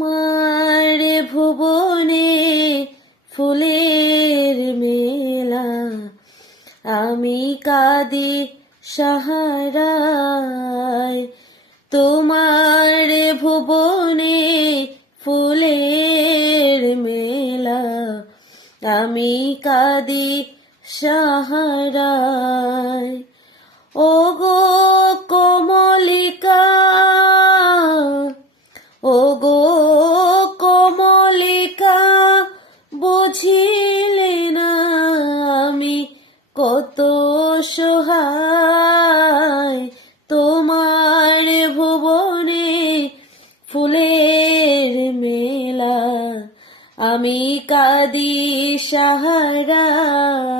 তোমার ভুবনে ফুলের মেলা, আমি কাঁদি সাহারায়। তোমার ভুবনে ফুলের মেলা, আমি কাঁদি সাহারায়। ওগো কমলিকা, ওগো কমলিকা, বুঝিলে না আমি কত সহায়। তোমার ভুবনে ফুলের মেলা, আমি কাঁদি সাহারায়।